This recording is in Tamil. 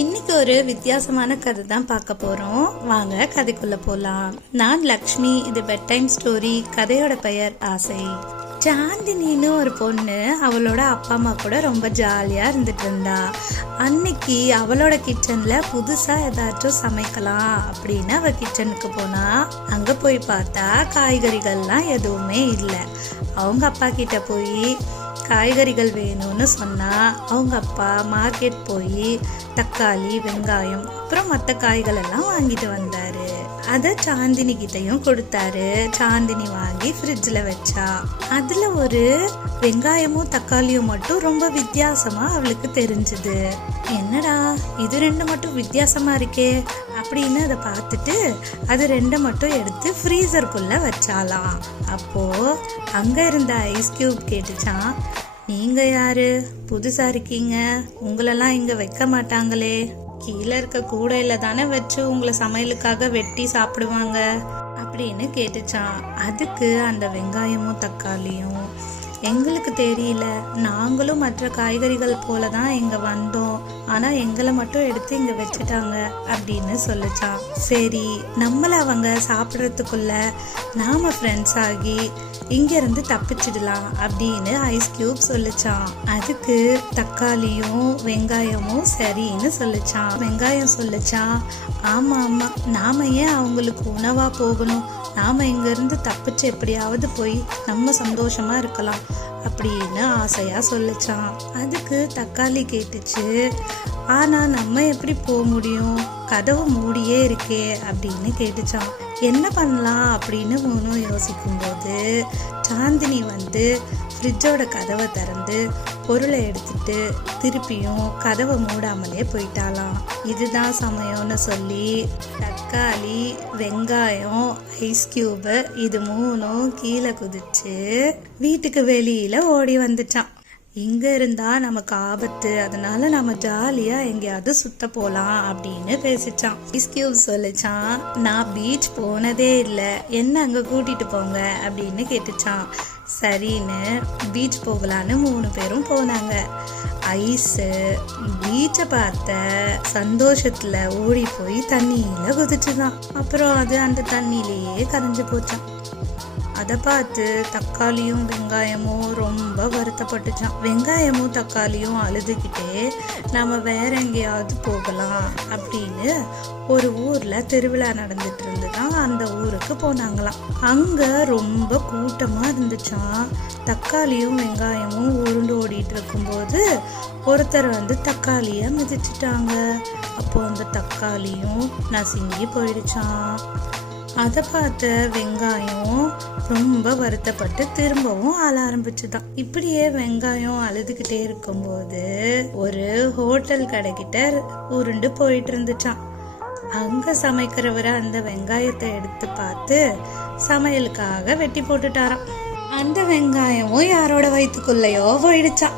இன்னைக்கு ஒரு வித்தியாசமான கதை தான் பார்க்க போறோம். வாங்க கதைக்குள்ள போலாம். நான் லக்ஷ்மி. இது பெட் டைம் ஸ்டோரி. கதையோட பெயர் ஆசை. சாந்தினின்னு ஒரு பொண்ணு அவளோட அப்பா அம்மா கூட ரொம்ப ஜாலியா இருந்துட்டு இருந்தா. அன்னைக்கு அவளோட கிச்சன்ல புதுசா ஏதாச்சும் சமைக்கலாம் அப்படின்னு அவ கிச்சனுக்கு போனா. அங்க போய் பார்த்தா காய்கறிகள்லாம் எதுவுமே இல்லை. அவங்க அப்பா கிட்ட போய் காய்கறிகள் வேணும்னு சொன்னா அவங்க அப்பா மார்க்கெட் போய் தக்காளி, வெங்காயம், அப்புறம் மற்ற காய்கள் எல்லாம் வாங்கிட்டு வந்தாரு. அத சாந்தினி கிட்டையும் கொடுத்தாரு. சாந்தினி வாங்கி ஃப்ரிட்ஜ்ல வச்சா. அதுல ஒரு வெங்காயமும் தக்காளியும் மட்டும் ரொம்ப வித்தியாசமா அவளுக்கு தெரிஞ்சது. என்னடா இது ரெண்டு மட்டும் வித்தியாசமா இருக்கே அப்படின்னு அதை பார்த்துட்டு அது ரெண்டை மட்டும் எடுத்து ஃப்ரீசருக்குள்ள வச்சாலாம். அப்போ அங்க இருந்த ஐஸ் கியூப் கேட்டுச்சான், நீங்க யாரு? புதுசா இருக்கீங்க, உங்களெல்லாம் இங்க வைக்க மாட்டாங்களே. கீழே இருக்க கூடையில தானே வச்சு உங்களை சமையலுக்காக வெட்டி சாப்பிடுவாங்க அப்படின்னு கேட்டுச்சான். அதுக்கு அந்த வெங்காயமும் தக்காளியும், எங்களுக்கு தெரியல, நாங்களும் மற்ற காய்கறிகள் போலதான் இங்க வந்தோம், ஆனா எங்களை மட்டும் எடுத்து இங்க வச்சுட்டாங்க அப்படின்னு சொல்லிச்சான். சரி, நம்மள அவங்க சாப்பிடறதுக்குள்ள நாம ஃப்ரெண்ட்ஸ் ஆகி இங்க இருந்து தப்பிச்சிடலாம் அப்படின்னு ஐஸ் கியூப் சொல்லிச்சான். அதுக்கு தக்காளியும் வெங்காயமும் சரின்னு சொல்லிச்சான். வெங்காயம் சொல்லிச்சான், ஆமா ஆமா, நாம ஏன் அவங்களுக்கு உணவா போகணும், நாம இங்க இருந்து தப்பிச்சு எப்படியாவது போய் நம்ம சந்தோஷமா இருக்கலாம் அப்படின்னு ஆசையா சொல்லிச்சான். அதுக்கு தக்காளி கேட்டுச்சு, ஆனா நம்ம எப்படி போக முடியும், கதவு மூடியே இருக்கே அப்படின்னு கேட்டுச்சான். என்ன பண்ணலாம் அப்படின்னு மூணும் யோசிக்கும் போது சாந்தினி ஃப்ரிட்ஜோட கதவை திறந்து பொருளை எடுத்துட்டு திருப்பியும் கதவை மூடாமலே போயிட்டாலாம். இதுதான் சமயம்னு சொல்லி தக்காளி, வெங்காயம், ஐஸ் கியூபு இது மூணும் கீழே குதிச்சு வீட்டுக்கு வெளியில ஓடி வந்துட்டான். இங்க இருந்தா நமக்கு ஆபத்து, அதனால நம்ம ஜாலியா எங்கேயாவது சுத்த போலாம் அப்படின்னு பேசிச்சான். ஐஸ் கியூப் சொல்லிச்சான், நான் பீச் போனதே இல்லை, என்ன அங்க கூட்டிட்டு போங்க அப்படின்னு கேட்டுச்சான். சரின்னு பீச் போகலான்னு 3 பேரும் போனாங்க. ஐஸ் பீச்சை பார்த்த சந்தோஷத்துல ஓடி போய் தண்ணியில குதிச்சுதான். அப்புறம் அது அந்த தண்ணியிலேயே கரைஞ்சு போச்சான். அதை பார்த்து தக்காளியும் வெங்காயமும் ரொம்ப வருத்தப்பட்டுச்சான். வெங்காயமும் தக்காளியும் அழுதுகிட்டே நாம வேற எங்கேயாவது போகலாம் அப்படின்னு ஒரு ஊர்ல திருவிழா நடந்துட்டு இருந்துதான் அந்த ஊருக்கு போனாங்களாம். அங்க ரொம்ப கூட்டமா இருந்துச்சான். தக்காளியும் வெங்காயமும் உருண்டு ஓடிட்டு இருக்கும்போது ஒருத்தர் தக்காளிய மிதிச்சுட்டாங்க. அப்போ அந்த தக்காளியும் நசுங்கி போயிடுச்சான். அதை பார்த்த வெங்காயம் ரொம்ப வருத்தப்பட்டு திரும்பவும் ஆள ஆரம்பிச்சுதான். இப்படியே வெங்காயம் அழுதுகிட்டே இருக்கும்போது ஒரு ஹோட்டல் கடைக்கிட்ட உருண்டு போயிட்டு இருந்துச்சான். அங்க சமைக்கிறவரை அந்த வெங்காயத்தை எடுத்து பார்த்து சமையலுக்காக வெட்டி போட்டுட்டாராம். அந்த வெங்காயமும் யாரோட வயிற்றுக்குள்ளேயோ போயிடுச்சான்.